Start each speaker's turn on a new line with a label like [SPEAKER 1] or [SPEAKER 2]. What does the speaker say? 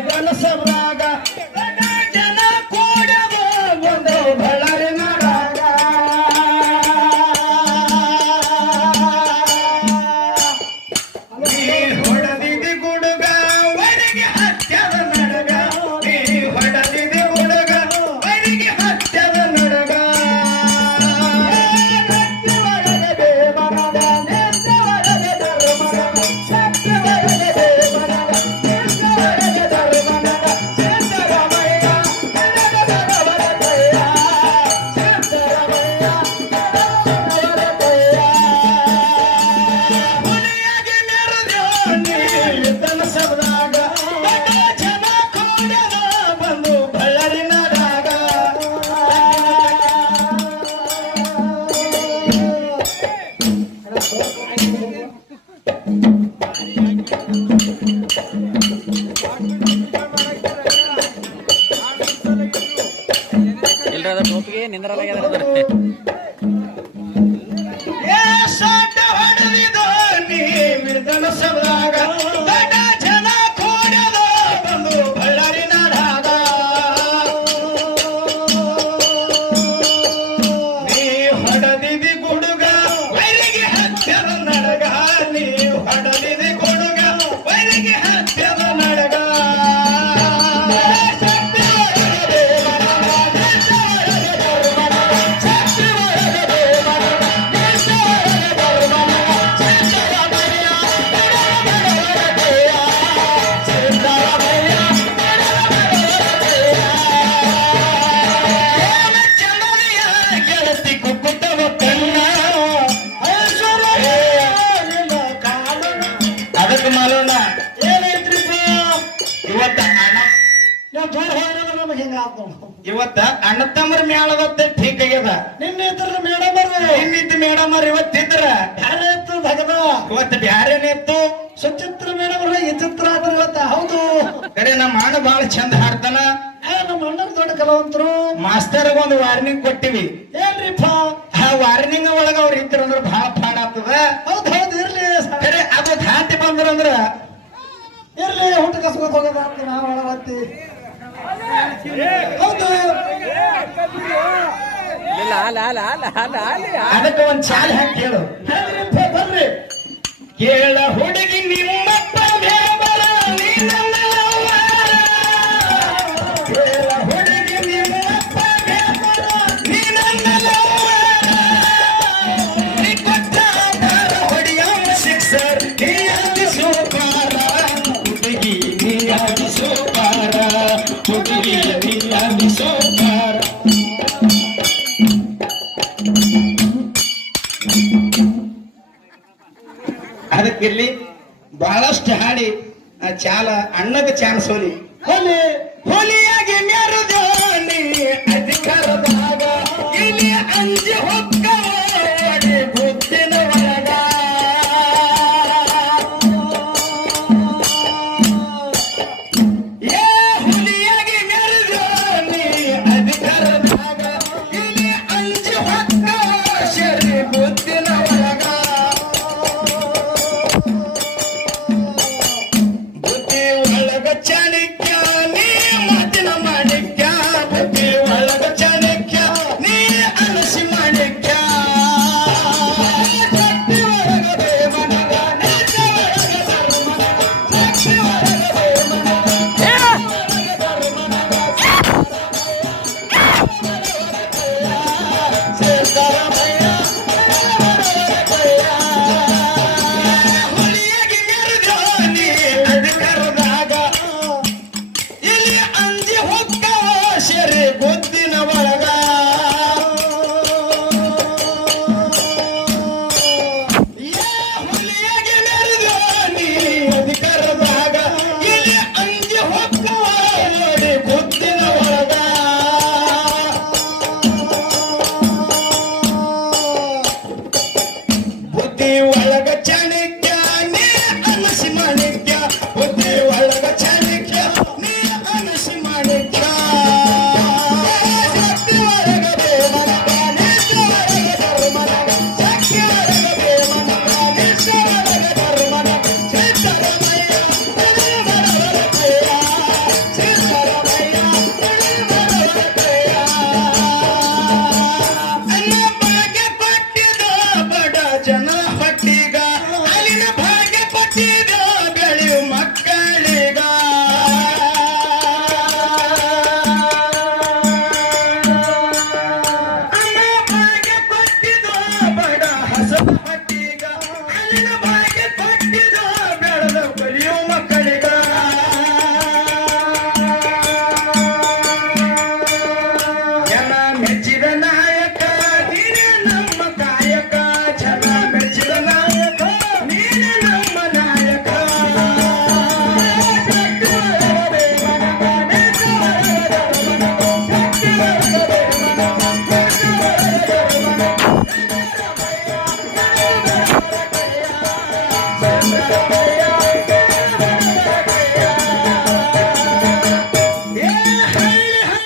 [SPEAKER 1] Hey, brother, ఇందరాలే కదా ಇವತ್ತ ಅಣ್ಣ ತಮ್ಮರ ಮೇಳವತ್ತ ಠೀಕ್ ಆಗ್ಯದ.
[SPEAKER 2] ನಿನ್ನೆ ಇದ್ರ ಮೇಡಮ್ ಅವ್ರು
[SPEAKER 1] ಇನ್ನಿದ್ದ ಮೇಡಮ್ ಅವ್ರ ಇವತ್ತಿದ್ರ
[SPEAKER 2] ಬ್ಯಾರೆ ಇತ್ತು ಭಗದ.
[SPEAKER 1] ಇವತ್ತು ಬ್ಯಾರೇನೆ ಇತ್ತು.
[SPEAKER 2] ಸುಚಿತ್ರ ಮೇಡಮರ ಈ ಚಿತ್ರ ಆದ್ರ ಇವತ್ತ. ಹೌದು.
[SPEAKER 1] ಕರೆ ನಮ್ಮ ಅಣ್ಣ ಬಹಳ ಚಂದ ಹಾಡ್ತಾನ.
[SPEAKER 2] ನಮ್ಮ ಅಣ್ಣನ ದೊಡ್ಡ ಕಲಾವಂತರು.
[SPEAKER 1] ಮಾಸ್ತರ್ ಒಂದು ವಾರ್ನಿಂಗ್ ಕೊಟ್ಟಿವಿ.
[SPEAKER 2] ಏನ್ರಿಪ್ಪ?
[SPEAKER 1] ಆ ವಾರ್ನಿಂಗ್ ಒಳಗ ಅವ್ರ ಇದ್ರ ಅಂದ್ರ ಬಹಳ ಪಾಡ ಆಗ್ತದ.
[SPEAKER 2] ಹೌದ್ ಹೌದ್ ಇರ್ಲಿ.
[SPEAKER 1] ಕರೆ ಅದು ಧಾಂತಿ ಬಂದ್ರಂದ್ರ
[SPEAKER 2] ಇರ್ಲಿ ಊಟ ಕಸ್ಕೊತ ಹೋಗದ ಅಂತ ನಾವು ಒಳಗತ್ತಿ
[SPEAKER 1] ಅದಕ್ಕೆ ಒಂದ್ ಚಾಲ್ ಹಾಕಿ ಕೇಳು
[SPEAKER 2] ಹೇಳ್ರಿಪ್ಪ ಬರ್ರಿ
[SPEAKER 1] ಕೇಳ ಹುಡುಗಿ ನಿಮ್ಮಪ್ಪ ಅದಕ್ಕಿರ್ಲಿ ಬಹಳಷ್ಟು ಹಾಡಿ ಚಾಲ ಅನ್ನದ ಚಾನ್ಸ್ ಹೋಲಿ.
[SPEAKER 2] ಹೋಲಿ
[SPEAKER 1] ಹೋಲಿಯಾಗಿ ನೀ ಅಧಿಕಾರದಾಗ ಇಲ್ಲಿ ಅಂಜಿ ಹೊಕ್ಕವಾಡಿ ಒಳಗ